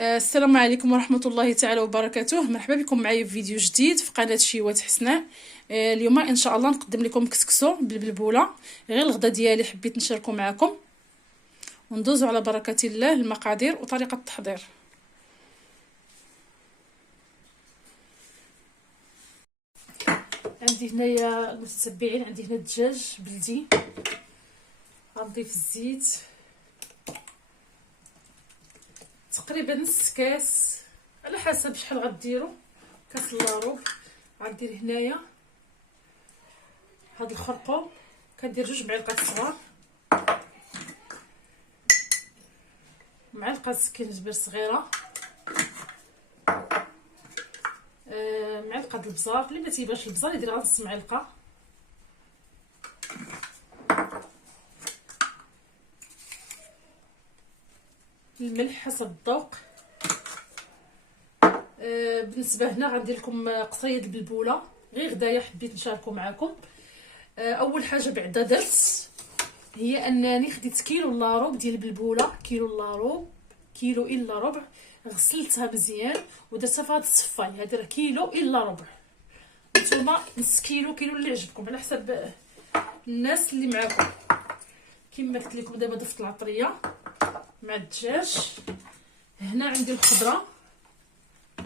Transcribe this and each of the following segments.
السلام عليكم ورحمة الله تعالى وبركاته. مرحبا بكم معايا في فيديو جديد في قناة شيوات حسناء. اليوم ان شاء الله نقدم لكم كسكسو بالبلبولة. غير الغدا ديالي حبيت نشاركو معكم وندوزو على بركة الله المقادير وطريقة التحضير. عندي هنايا المتتبعين، عندي هنا الدجاج بلدي، غنضيف الزيت تقريبا نص كاس على حسب شحال غديروا. كاس لاروب غندير هنايا هاد الخرقوم، كندير 2 معالق صغار، معلقه سكينجبير صغيره، معلقه البزار. اللي ما تيبغيش البزار يدير غير نص معلقه، الملح حسب الذوق. بالنسبه هنا غندير لكم قصريه البلبوله، غير غدايا حبيت نشاركو معكم. اول حاجه بعدا درت هي انني خديت كيلو لاروب ديال البلبوله، كيلو لاروب، كيلو الا ربع، غسلتها مزيان ودرتها في هاد الصفاي. هذا راه كيلو الا ربع، نتوما نص كيلو، كيلو اللي عجبكم على حسب الناس اللي معاكم. كما قلت لكم دابا ضفت العطريه مع الدجاج. هنا عندي الخضره،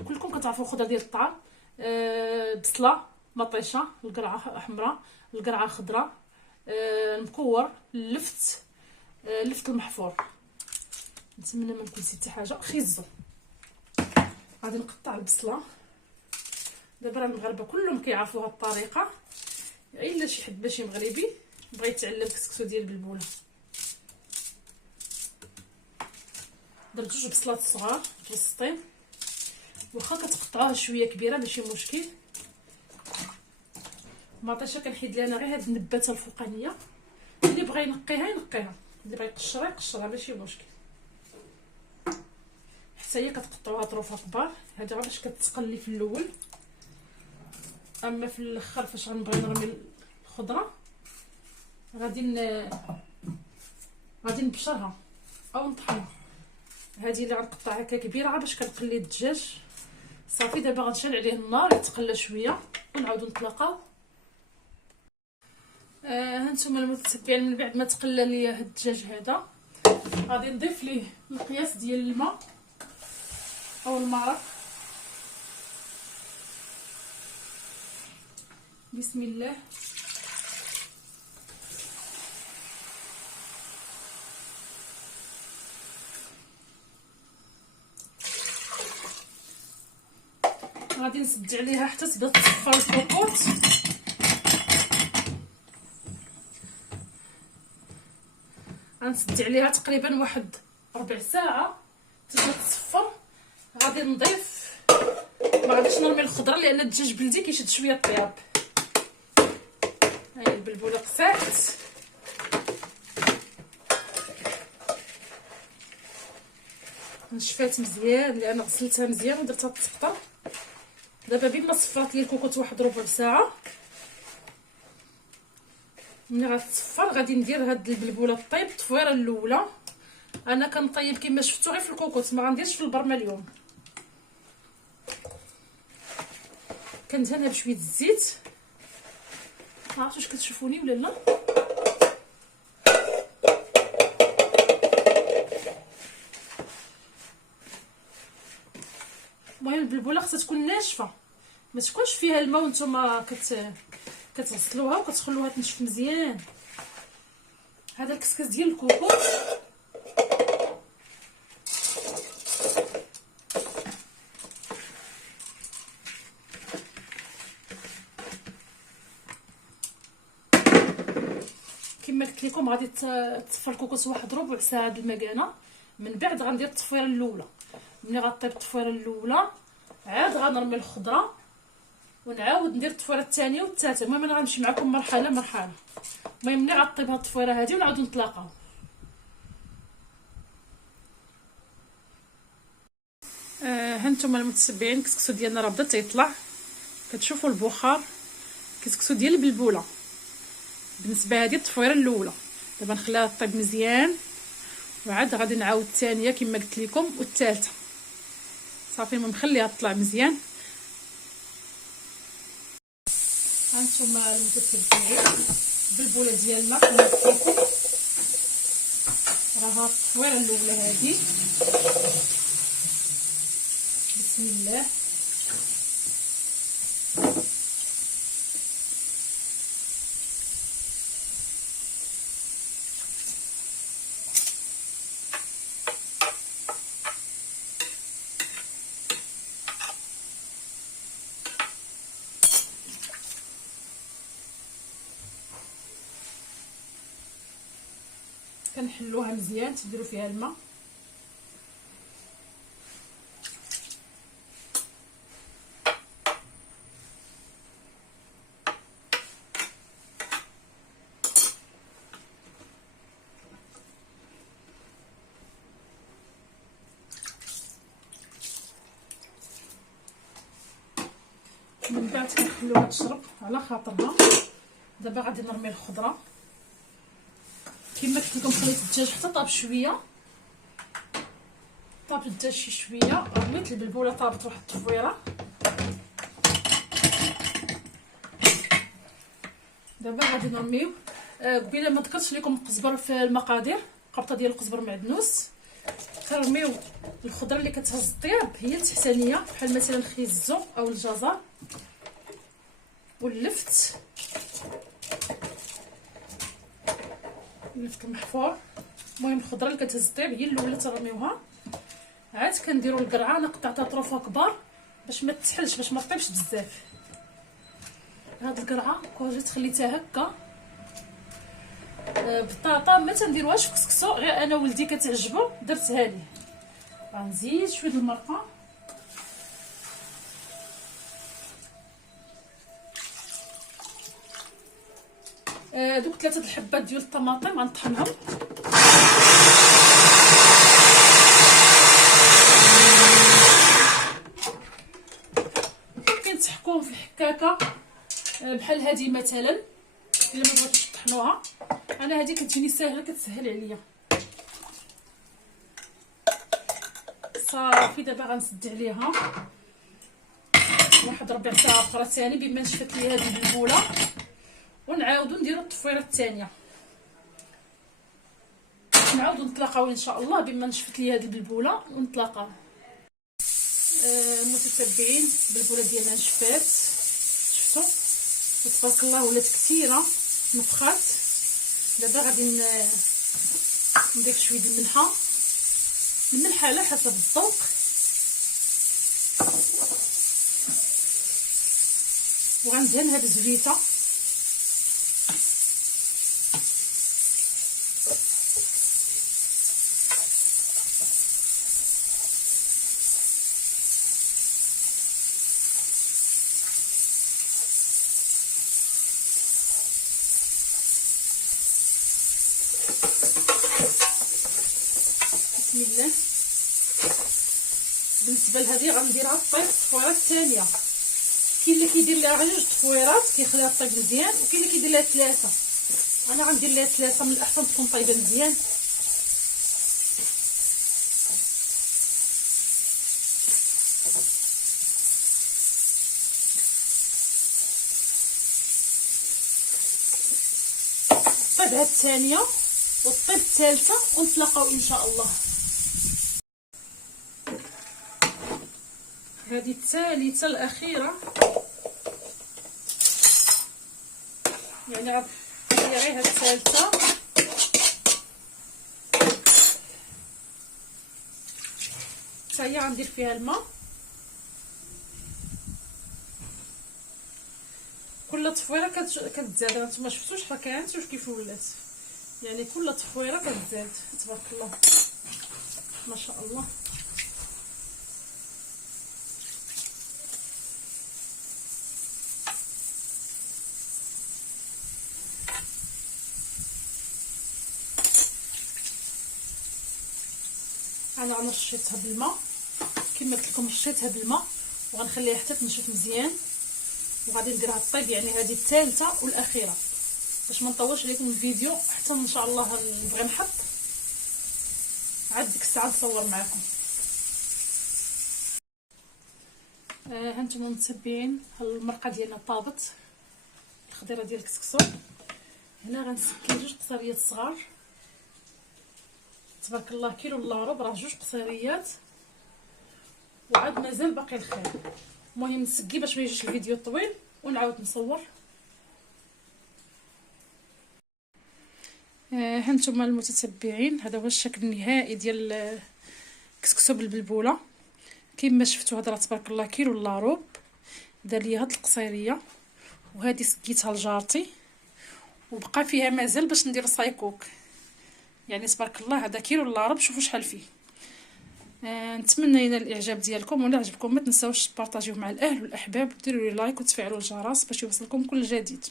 كلكم كتعرفوا الخضره ديال الطعام. بصله مطيشه، القرعه حمراء، القرعه خضراء، المكور، اللفت المحفور. نتمنى ما نكون نسيت حتى حاجه. خيزو غادي نقطع البصله. دابا راه المغاربه كلهم كيعرفوا هاد الطريقه، الا شي حد ماشي مغربي بغى يتعلم كسكسو ديال البلبوله. درت 2 بصلات صغار متوسطين، واخا كتقطعوها شويه كبيره ماشي مشكل. مطيشه كنحيد لها انا غير هاد النباته الفوقانيه، اللي بغى ينقيها ينقيها، اللي بغى يقشرها يقشرها ماشي مشكل. حتى هي كتقطعوها طروفه كبار، هذا باش كتقلي في الاول. اما في الاخر فاش غنبغي نرمي الخضره غادي نبشرها او نطحنها. هذه اللي غنقطعها هكا كبيره باش كنقلي الدجاج. صافي دابا غنشعل عليه النار يتقلى شويه ونعاودو نتلاقاو. هانتوما المتتبعين، من بعد ما تقلى ليا هاد الدجاج هذا غادي نضيف ليه القياس ديال الماء او المرق. بسم الله. غادي نسد عليها حتى تبدا تصفر الكوكوط. غنسد عليها تقريبا واحد ربع ساعه تبدا تصفر. غادي نضيف، ما غاديش نرمي الخضره لان الدجاج بلدي كيشد شويه الطياب. هاي البلبوله قسات، نشفات مزيان لان غسلتها مزيان ودرتها تسقطر. دابا بما صفرت لي الكوكوط واحد ربع ساعه، ملي غتصفر غادي ندير هاد البلبوله طيب التفويره الاولى. انا كنطيب كما شفتوا غير في الكوكوط، ما غنديرش في البرمه اليوم. كندهنها بشويه الزيت، ما عرفتش واش كتشوفوني ولا لا. المهم البلبوله خصها تكون ناشفه، ما تكونش فيها الماء وانتم كتغسلوها وكتخلوها تنشف مزيان. هذا الكسكس ديال الكوكوط كما قلت لكم غادي تصفر الكوكوط واحد ربع ساعه بالمكانه. من بعد غندير التفويره الاولى. ملي غطيب التفويره الاولى عاد غنرمي الخضره ونعاود ندير التفويره الثانيه والثالثه. المهم انا غنمشي معكم مرحله مرحله. المهم ملي غطيب هاد التفويره هذه ونعاودو نتلاقاو. هانتوما المتتبعين، الكسكسو ديالنا راه بدا تيطلع، كتشوفوا البخار. كسكسو ديال البلبوله بالنسبه هذه التفويره الاولى. دابا نخليها طيب مزيان وعاد غادي نعاود الثانيه كما قلت لكم والثالثه. صافي مخليها تطلع مزيان. هانتوما المتتبعين البلبوله ديالنا كما قلت لكم راها التصويره الاولى هذه. بسم الله. كنحلوها مزيان، تديروا فيها الماء. من بعد كنخلوها تشرب على خاطرها. دابا غادي نرمي الخضره كما قلت لكم. خليت الدجاج حتى طاب شويه، طاب الدجاج شي شويه. رميت البلبوله طابت واحد التفويره. دابا غادي نرميو. قبيله ما ذكرتش لكم القزبر في المقادير. قبطه ديال القزبر معدنوس. كنرميو الخضره اللي كتهز الطياب هي التحتانيه، بحال مثلا الخيزو او الجزر واللفت، اللفت المحفور. المهم الخضره اللي كتهز الطياب هي الاولى ترميوها. عاد كنديروا القرعه. انا قطعتها طروفه كبار باش ما تسحلش، باش ما طيبش بزاف. هاد القرعه كوجيت خليتها هكا. بطاطا ما تنديروهاش في كسكسو، غير انا ولدي كتعجبو درتها ليه. غنزيد شويه د المرقه. دوك 3 الحبات ديال الطماطم غنطحنهم. ممكن تحكوهم في الحكاكه بحال هذه مثلا الا ما بغيتوش تطحنوها. انا هذه كتجيني ساهله، كتسهل عليا. صافي دابا غنسد عليها واحد ربع ساعه اخرى ثاني بما نشفت لي هذه البلبوله، ونعاودو نديرو التفويره الثانيه. نعاودو نتلاقاو ان شاء الله بما نشفت لي هذه البلبوله ونتلاقاو. متتبعين البلبوله ديالنا نشفات، شفتوا تبارك الله ولات كثيره نفخات. دابا غادي نضيف شويه د الملحه على حسب الذوق. وغندهنها بالزبيته. بسم الله. بالنسبه لهذه غنديرها طيب التفويره الثانيه. كاين اللي كيدير لها غير 2 تفويرات كيخليها طيب مزيان، وكاين اللي كيدير لها 3. انا غندير لها 3، من الاحسن تكون طايبه مزيان. طيب هاد الثانيه والطيب الثالثه ونتلاقاو ان شاء الله. هذه الثالثه الاخيره، يعني غندير غير هاد الثالثه. حتى هي غندير فيها الماء. كل تفويره كتزاد. هانتوما شفتوا شحال كانت واش كيف ولات، يعني كل تفويره كتزاد. تبارك الله ما شاء الله. انا رشيتها بالماء كما قلت لكم، رشيتها بالماء وغنخليها حتى تنشف مزيان، وغادي نديرها طيب. يعني هذه الثالثه والاخيره باش ما نطولش عليكم الفيديو، حتى ان شاء الله نبغي نحط عاد ديك الساعه نصور معكم. هانتوما متبعين المرقه ديالنا طابت، الخضيره ديال الكسكسو. هنا غنسكي جوج قصريات صغار، تبارك الله كيلو الا ربع، راه جوج قصيريات وعاد مازال باقي الخير. المهم نسقي باش ما يجيش الفيديو طويل ونعاود نصور. هانتوما المتتبعين، هذا هو الشكل النهائي ديال الكسكسو بالبلبوله. كما شفتوا هذا تبارك الله كيلو الا ربع، دار لي هاد القصيريه وهذه سقيتها لجارتي وبقى فيها مازال باش ندير صايكوك. يعني تبارك الله هذا كيلو الا ربع، شوفوا شحال فيه. نتمنى ينال الاعجاب ديالكم، ولا عجبكم ما تنساوش تبارطاجيوه مع الاهل والاحباب، ديروا لي لايك وتفعلوا الجرس باش يوصلكم كل جديد،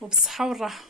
وبالصحه والراحه.